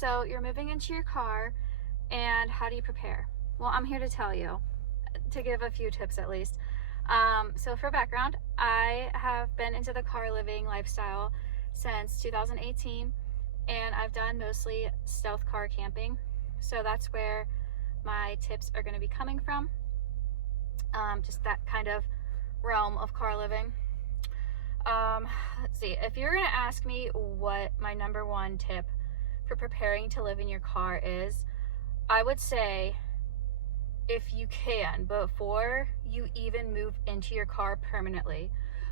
So you're moving into your car, and how do you prepare? Well, I'm here to tell you, to give a few tips at least. So for background, I have been into the car living lifestyle since 2018, and I've done mostly stealth car camping. So that's where my tips are going to be coming from. Just that kind of realm of car living. Let's see, if you're going to ask me what my number one tip for preparing to live in your car is, I would say, if you can, before you even move into your car permanently,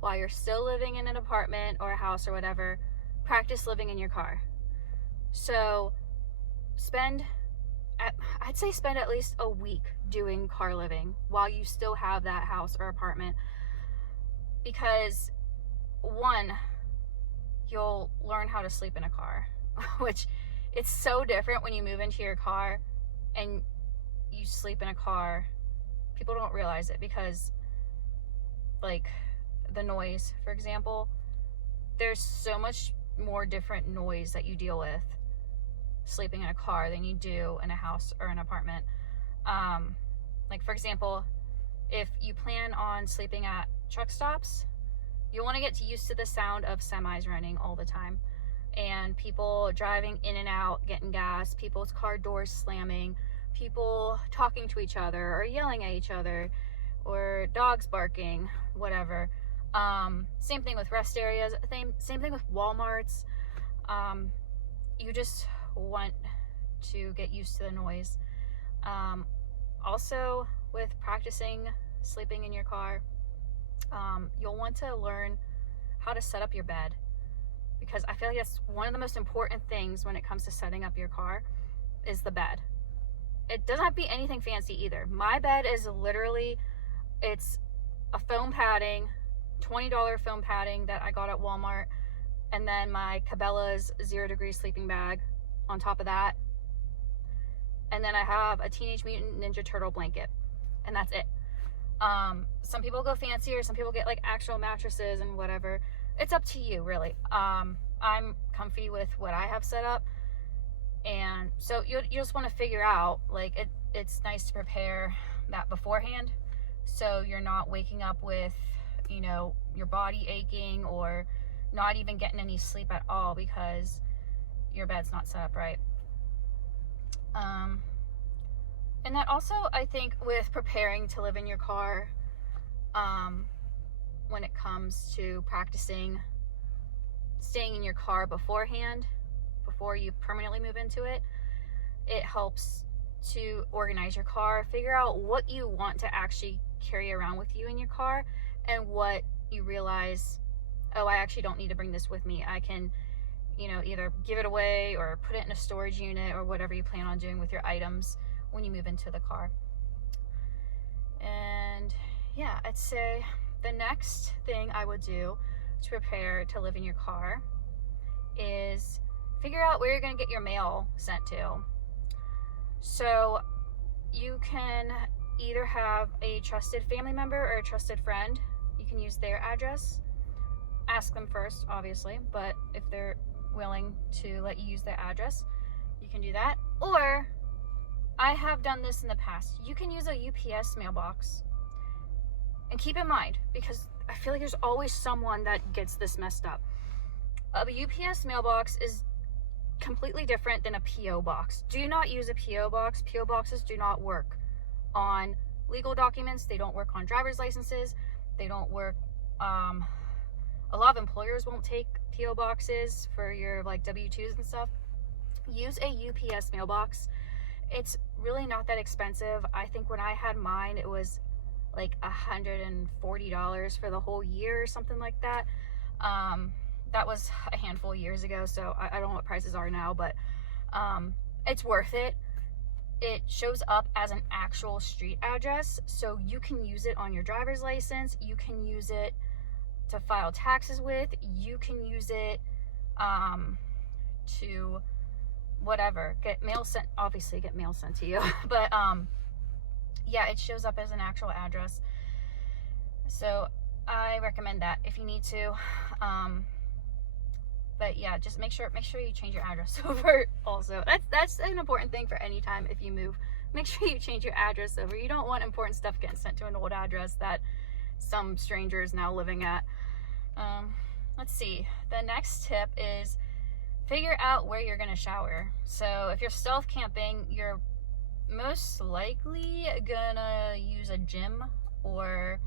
while you're still living in an apartment or a house or whatever, practice living in your car. So I'd say spend at least a week doing car living while you still have that house or apartment, because one, you'll learn how to sleep in a car, which it's so different when you move into your car and you sleep in a car. People don't realize it because, like, the noise, for example, there's so much more different noise that you deal with sleeping in a car than you do in a house or an apartment. Like, for example, if you plan on sleeping at truck stops, you'll want to get used to the sound of semis running all the time, and people driving in and out, getting gas, people's car doors slamming, people talking to each other or yelling at each other, or dogs barking, whatever. Same thing with rest areas, same thing with Walmarts. You just want to get used to the noise. Also, with practicing sleeping in your car, you'll want to learn how to set up your bed, because I feel like that's one of the most important things when it comes to setting up your car is the bed. It doesn't have to be anything fancy either. My bed is literally, it's a foam padding, $20 foam padding that I got at Walmart, and then my Cabela's 0 degree sleeping bag on top of that. And then I have a Teenage Mutant Ninja Turtle blanket, and that's it. Some people go fancier, some people get like actual mattresses and whatever. It's up to you, really. I'm comfy with what I have set up, and so you just want to figure out, like, it's nice to prepare that beforehand, so you're not waking up with, your body aching or not even getting any sleep at all because your bed's not set up right. And that also, I think, with preparing to live in your car, when it comes to practicing staying in your car beforehand, before you permanently move into it, it helps to organize your car, figure out what you want to actually carry around with you in your car, and what you realize, oh, I actually don't need to bring this with me. I can, either give it away or put it in a storage unit or whatever you plan on doing with your items when you move into the car. And yeah, I'd say the next thing I would do to prepare to live in your car is figure out where you're going to get your mail sent to. So you can either have a trusted family member or a trusted friend. You can use their address. Ask them first, obviously, but if they're willing to let you use their address, you can do that. Or, I have done this in the past, you can use a UPS mailbox. And keep in mind, because I feel like there's always someone that gets this messed up, a UPS mailbox is completely different than a PO box. Do not use a PO box. PO boxes do not work on legal documents. They don't work on driver's licenses. They don't work, a lot of employers won't take PO boxes for your W-2s and stuff. Use a UPS mailbox. It's really not that expensive. I think when I had mine, it was like $140 for the whole year or something like that. That was a handful of years ago, so I don't know what prices are now, but it's worth it. It shows up as an actual street address, so you can use it on your driver's license. You can use it to file taxes with. You can use it to whatever, get mail sent to you. But yeah, it shows up as an actual address. So I recommend that if you need to. But yeah, just make sure you change your address over also. That's an important thing for any time if you move. Make sure you change your address over. You don't want important stuff getting sent to an old address that some stranger is now living at. Let's see. The next tip is figure out where you're going to shower. So if you're stealth camping, you're most likely gonna use a gym, or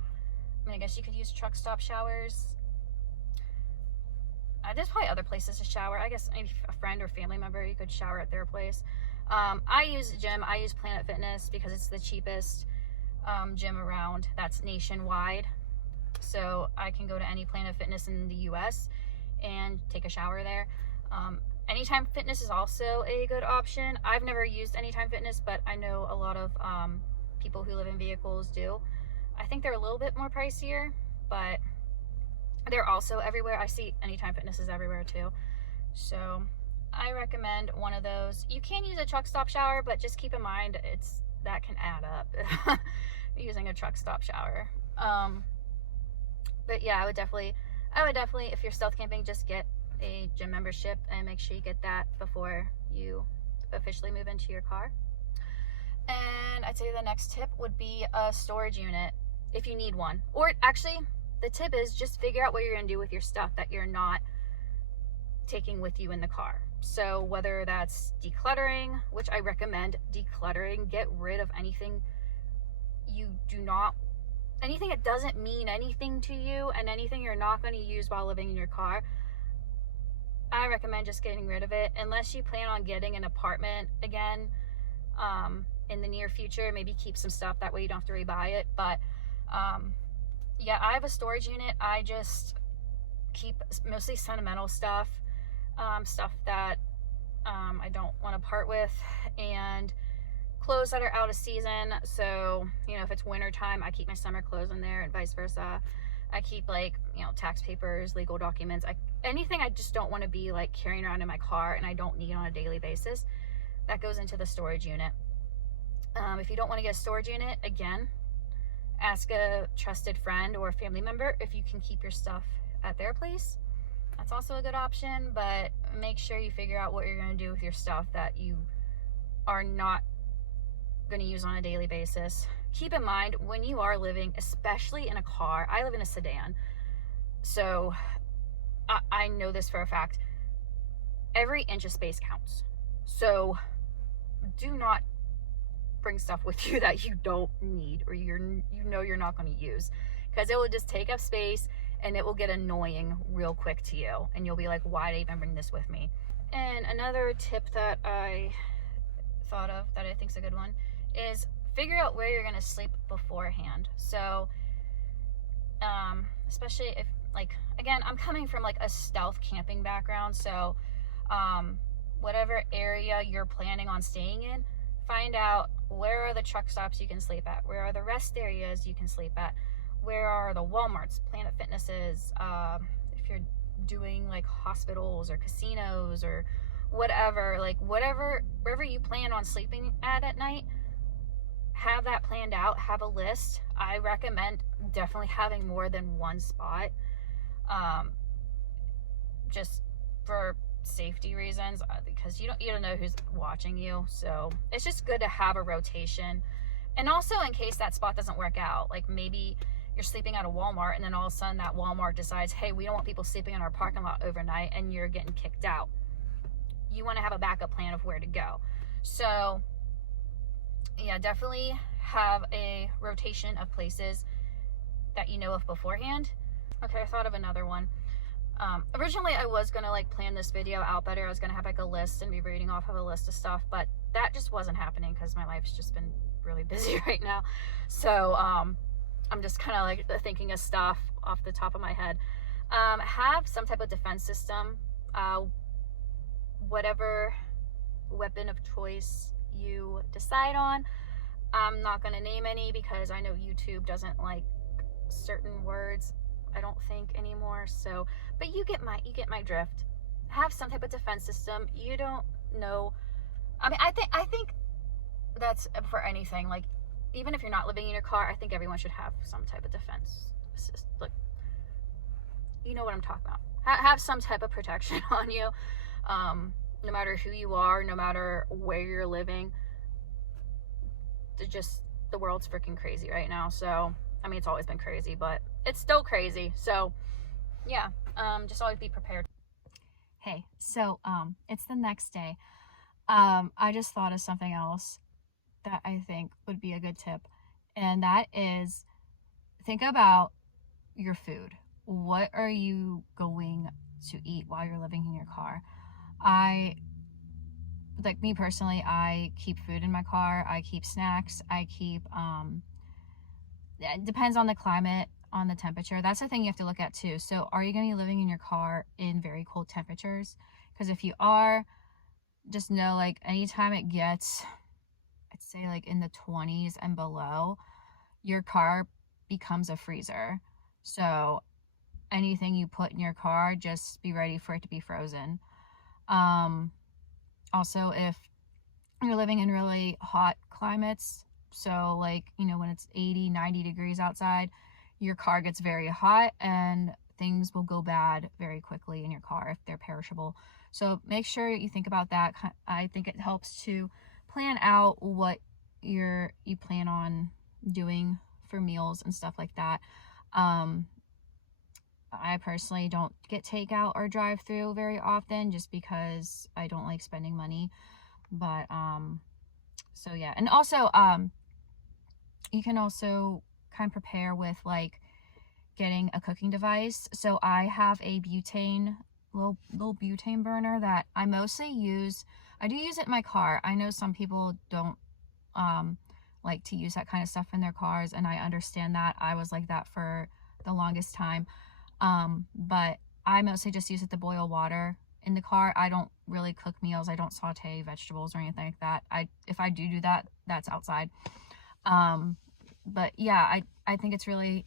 I guess you could use truck stop showers. There's probably other places to shower. I guess maybe a friend or family member, you could shower at their place. I use a gym. I use Planet Fitness because it's the cheapest gym around. That's nationwide. So I can go to any Planet Fitness in the US and take a shower there. Anytime Fitness is also a good option. I've never used Anytime Fitness, but I know a lot of people who live in vehicles do. I think they're a little bit more pricier, but they're also everywhere. I see Anytime Fitness is everywhere too. So I recommend one of those. You can use a truck stop shower, but just keep in mind that can add up using a truck stop shower. But yeah, I would definitely, if you're stealth camping, just get a gym membership and make sure you get that before you officially move into your car. And I'd say the next tip would be a storage unit if you need one. Or actually, the tip is just figure out what you're going to do with your stuff that you're not taking with you in the car. So whether that's decluttering, which I recommend decluttering, get rid of anything anything that doesn't mean anything to you and anything you're not going to use while living in your car. I recommend just getting rid of it unless you plan on getting an apartment again in the near future. Maybe keep some stuff, that way you don't have to rebuy it. But yeah, I have a storage unit. I just keep mostly sentimental stuff, stuff that I don't want to part with, and clothes that are out of season. So, if it's winter time, I keep my summer clothes in there and vice versa. I keep tax papers, legal documents, anything I just don't want to be carrying around in my car and I don't need on a daily basis. That goes into the storage unit. If you don't want to get a storage unit, again, ask a trusted friend or family member if you can keep your stuff at their place. That's also a good option, but make sure you figure out what you're going to do with your stuff that you are not going to use on a daily basis. Keep in mind, when you are living, especially in a car, I live in a sedan, so I know this for a fact, every inch of space counts. So do not bring stuff with you that you don't need or you're not going to use, because it will just take up space and it will get annoying real quick to you, and you'll be like, why did I even bring this with me? And another tip that I thought of that I think is a good one is figure out where you're going to sleep beforehand. So especially if, again, I'm coming from a stealth camping background, so whatever area you're planning on staying in, find out where are the truck stops you can sleep at, where are the rest areas you can sleep at, where are the Walmarts, Planet Fitnesses, if you're doing hospitals or casinos or whatever, wherever you plan on sleeping at night, have that planned out, have a list. I recommend definitely having more than one spot, just for safety reasons, because you don't know who's watching you. So it's just good to have a rotation. And also in case that spot doesn't work out, maybe you're sleeping at a Walmart and then all of a sudden that Walmart decides, hey, we don't want people sleeping in our parking lot overnight, and you're getting kicked out. You want to have a backup plan of where to go. So yeah, definitely have a rotation of places that you know of beforehand. Okay, I thought of another one. Originally I was gonna plan this video out better. I was gonna have a list and be reading off of a list of stuff, but that just wasn't happening because my life's just been really busy right now. So I'm just kind of thinking of stuff off the top of my head. Have some type of defense system, whatever weapon of choice you decide on. I'm not going to name any because I know YouTube doesn't like certain words, I don't think, anymore. So, but you get my drift. Have some type of defense system. You don't know. I mean, I think that's for anything. Even if you're not living in your car, I think everyone should have some type of defense system. You know what I'm talking about. have some type of protection on you, no matter who you are, no matter where you're living. The world's freaking crazy right now. So I mean, it's always been crazy, but it's still crazy. So yeah, just always be prepared. Hey, so it's the next day. I just thought of something else that I think would be a good tip, and that is, think about your food. What are you going to eat while you're living in your car? Like me personally, I keep food in my car. I keep snacks. I keep, it depends on the climate, on the temperature. That's the thing you have to look at too. So are you going to be living in your car in very cold temperatures? Because if you are, just know, like, anytime it gets, I'd say like in the 20s and below, your car becomes a freezer. So anything you put in your car, just be ready for it to be frozen. Also, if you're living in really hot climates, so like, you know, when it's 80, 90 degrees outside, your car gets very hot and things will go bad very quickly in your car if they're perishable. So make sure you think about that. I think it helps to plan out what you plan on doing for meals and stuff like that. I personally don't get takeout or drive through very often just because I don't like spending money. But so yeah. And also you can also kind of prepare with like getting a cooking device. So I have a little butane burner that I mostly use. I do use it in my car. I know some people don't like to use that kind of stuff in their cars, and I understand that. I was like that for the longest time. But I mostly just use it to boil water in the car. I don't really cook meals. I don't saute vegetables or anything like that. If I do that, that's outside. But yeah, I think it's really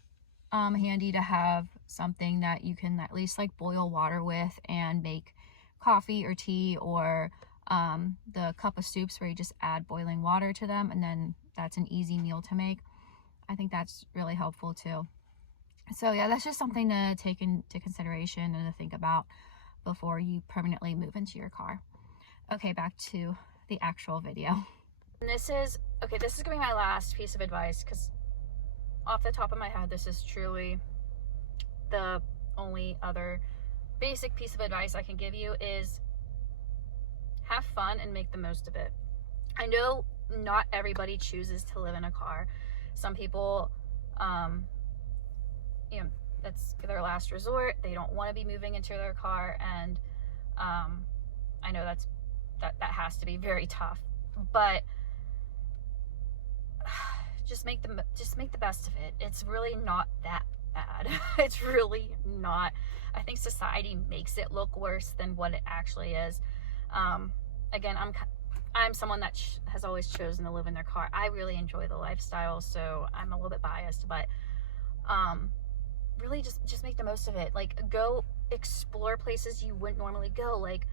handy to have something that you can at least like boil water with and make coffee or tea, or the cup of soups where you just add boiling water to them, and then that's an easy meal to make. I think that's really helpful too. So yeah, that's just something to take into consideration and to think about before you permanently move into your car. Okay, back to the actual video. This is going to be my last piece of advice, because off the top of my head, this is truly the only other basic piece of advice I can give you is have fun and make the most of it. I know not everybody chooses to live in a car. Some people, you know, that's their last resort. They don't want to be moving into their car, and I know that has to be very tough. But just make the best of it. It's really not that bad. It's really not. I think society makes it look worse than what it actually is. Again, I'm someone that has always chosen to live in their car. I really enjoy the lifestyle, so I'm a little bit biased, but really just make the most of it. Like, go explore places you wouldn't normally go. Like,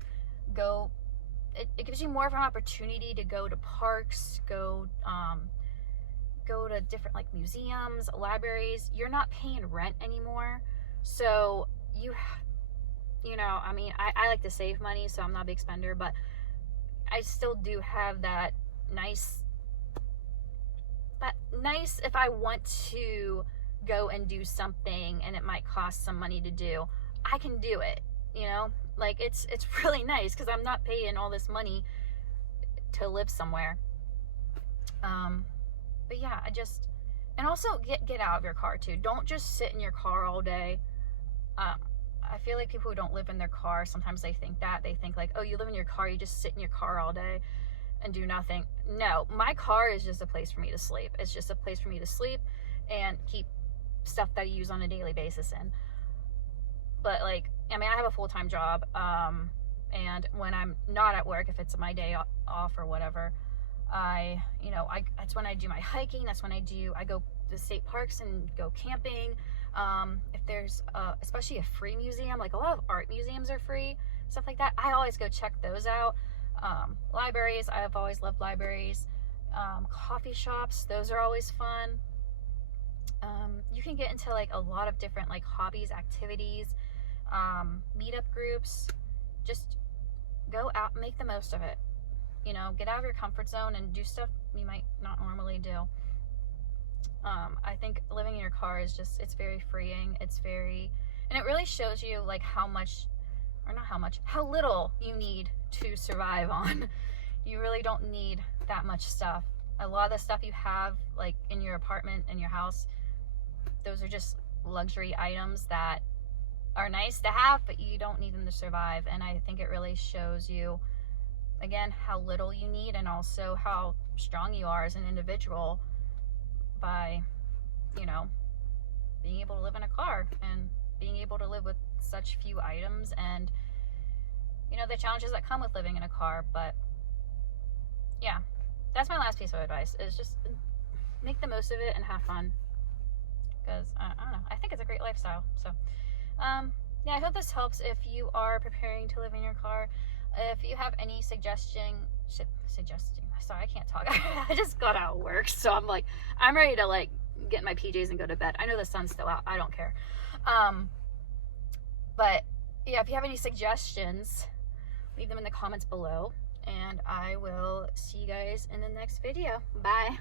it gives you more of an opportunity to go to parks, go to different like museums, libraries. You're not paying rent anymore, so you know, I mean, I like to save money, so I'm not a big spender, but I still do have that nice if I want to go and do something and it might cost some money to do, I can do it, you know? Like, it's really nice because I'm not paying all this money to live somewhere. But yeah, and also get out of your car too. Don't just sit in your car all day. I feel like people who don't live in their car, sometimes they think like, oh, you live in your car, you just sit in your car all day and do nothing. No, my car is just a place for me to sleep. It's just a place for me to sleep and keep stuff that I use on a daily basis in. But like, I mean, I have a full-time job, and when I'm not at work, if it's my day off or whatever, that's when I do my hiking. That's when I go to state parks and go camping. If there's especially a free museum, like a lot of art museums are free, stuff like that, I always go check those out. Libraries, I've always loved libraries. Coffee shops, those are always fun. You can get into like a lot of different like hobbies, activities, meetup groups. Just go out, make the most of it. You know, get out of your comfort zone and do stuff you might not normally do. I think living in your car is just, it's very freeing. And it really shows you like how little you need to survive on. You really don't need that much stuff. A lot of the stuff you have like in your apartment and your house, those are just luxury items that are nice to have, but you don't need them to survive. And I think it really shows you, again, how little you need, and also how strong you are as an individual by, you know, being able to live in a car and being able to live with such few items, and, you know, the challenges that come with living in a car. But yeah, that's my last piece of advice, is just make the most of it and have fun, because I don't know, I think it's a great lifestyle. So yeah, I hope this helps if you are preparing to live in your car. If you have any suggesting, sorry, I can't talk. I just got out of work, so I'm ready to like get in my PJs and go to bed. I know the sun's still out, I don't care. But yeah, if you have any suggestions, leave them in the comments below, and I will see you guys in the next video. Bye.